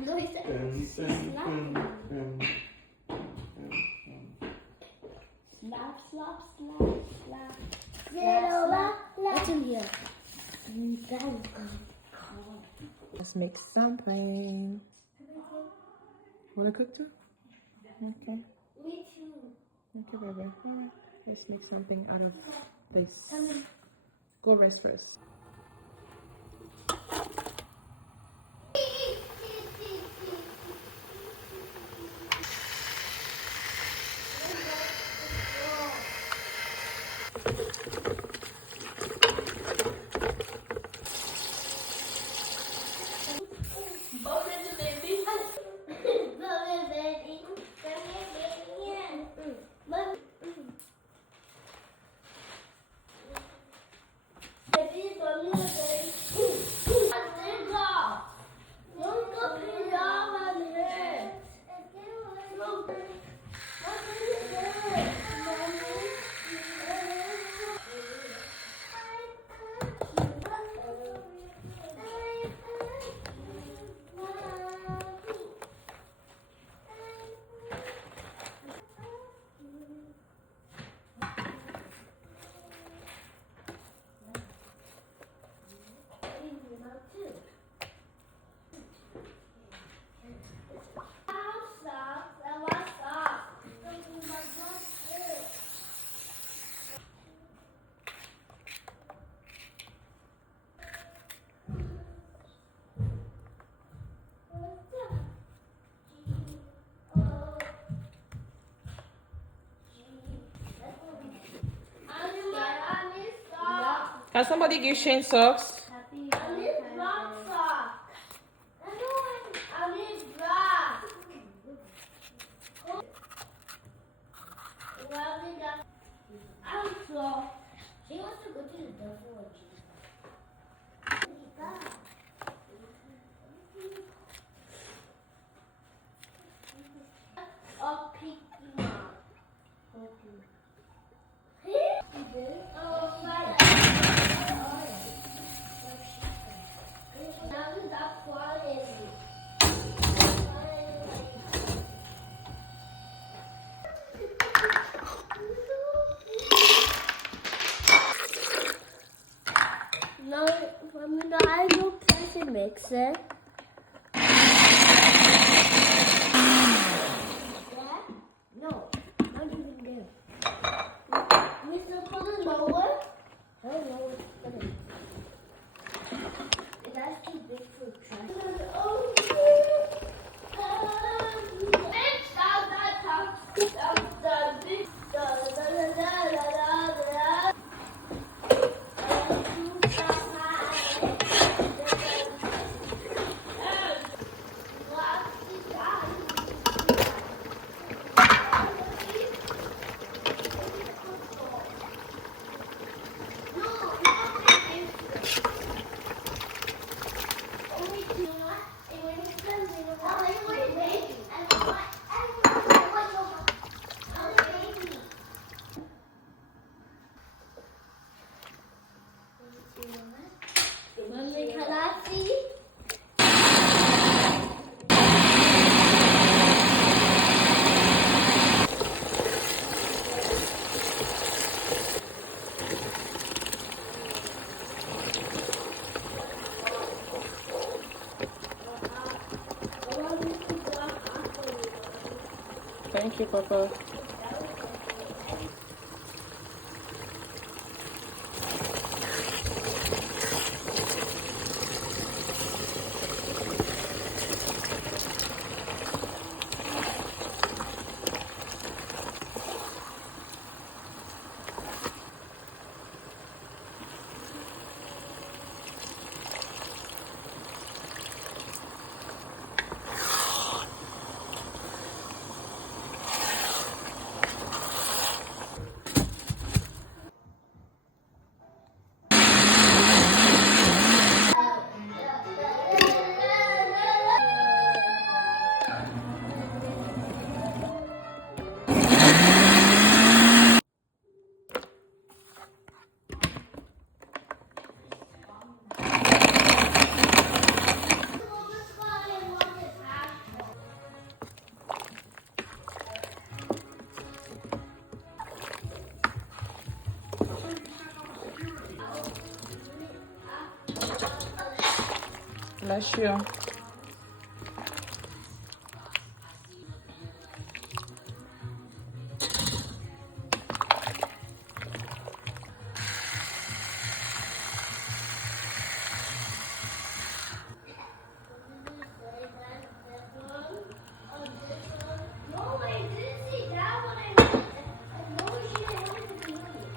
Slap, slap, slap, slap. What's in here? Let's make something. Wanna cook too? Okay. Me too. Okay, baby. Alright. Let's make something out of this. Go rest first. Can somebody give Shane socks? I need black socks. I need black. She wants to go to the devil. A piggy mom. No, I don't press and mix it. Yeah? No, not even there. Mr. Put it lower. I don't know what's funny. That's too big for a trash. Oh, Mommy, can I see? Thank you, Papa. Bless you. No, I didn't see that one. I meant, no, she didn't want it to be yummy.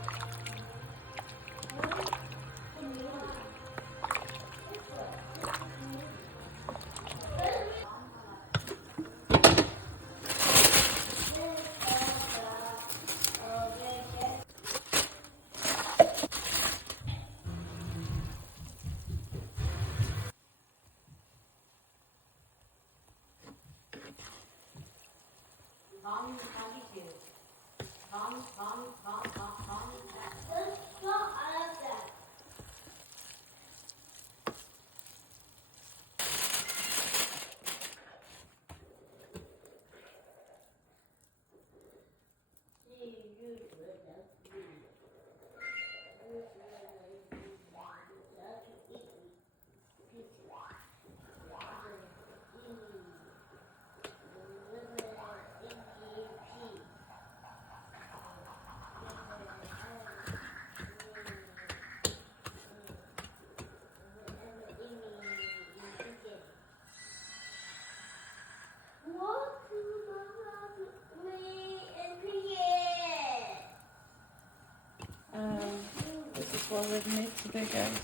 This is what we've made today, guys.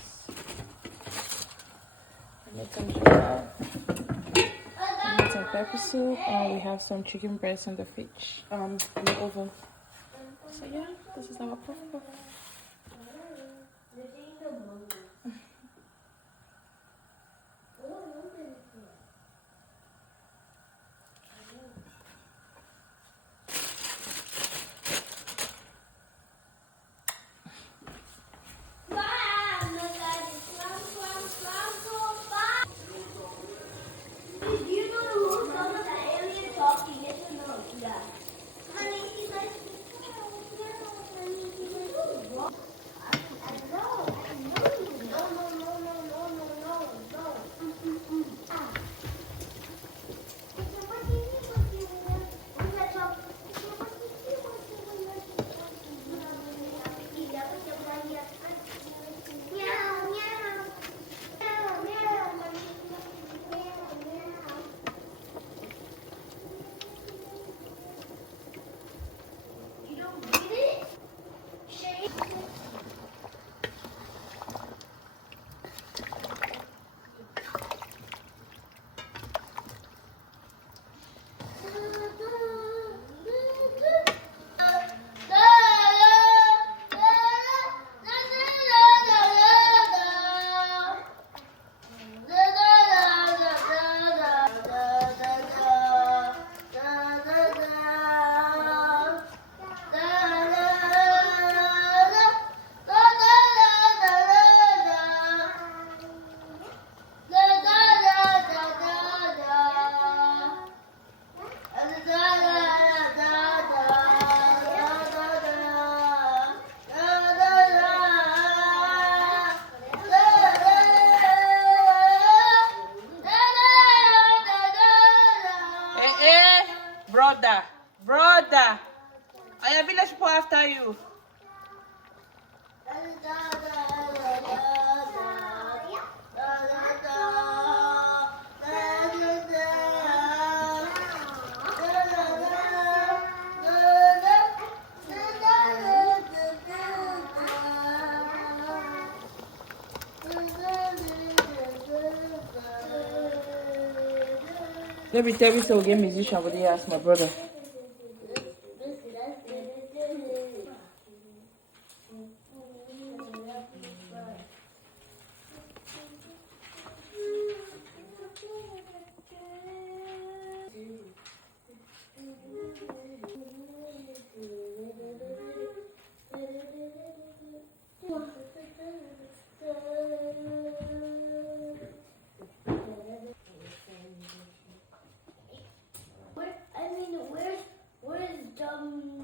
We made some jollof, we made some pepper soup, and we have some chicken breast in the fridge, in the oven. So yeah, this is our puff puff. Brother, I have village people after you. Let me tell you, so get musician, but they ask my brother.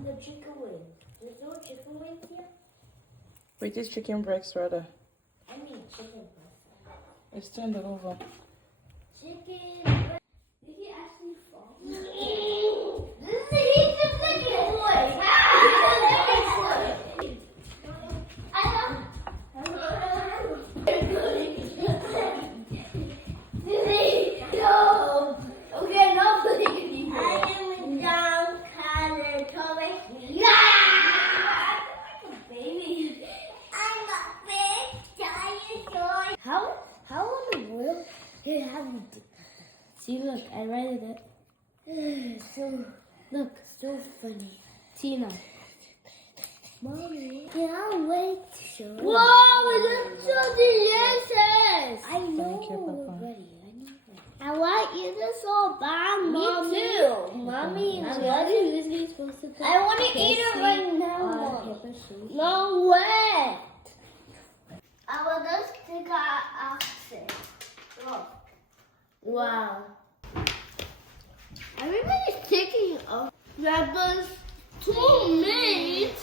The chicken wings. There's no chicken wings here? Wait, this chicken breast, rather. I mean chicken breast. It's still in the oven. See, look, I read it. Look, so funny. Tina. Mommy, can't wait to show you. Wow, that's so delicious. I know. Thank you, Papa. Already. I want you to so bad, Mommy. Me too. Mommy, what is usually supposed to put? I want to eat it right now. No way. I will just take our oxen. Look. Wow. Everybody's taking off. Yeah, there's 2 meat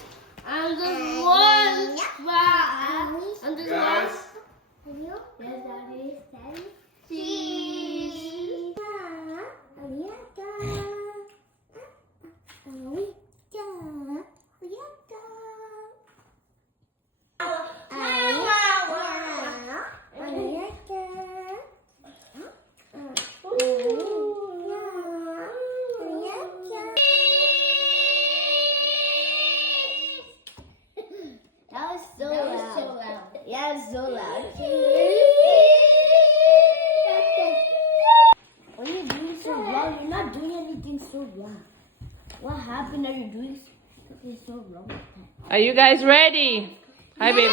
and there's one fry and there's one. Yes, Daddy. Cheese. That was so loud. Yeah, it's so loud. When you're doing so wrong, you're not doing anything so wrong. What happened? Are you doing something so wrong? Are you guys ready? Hi, baby.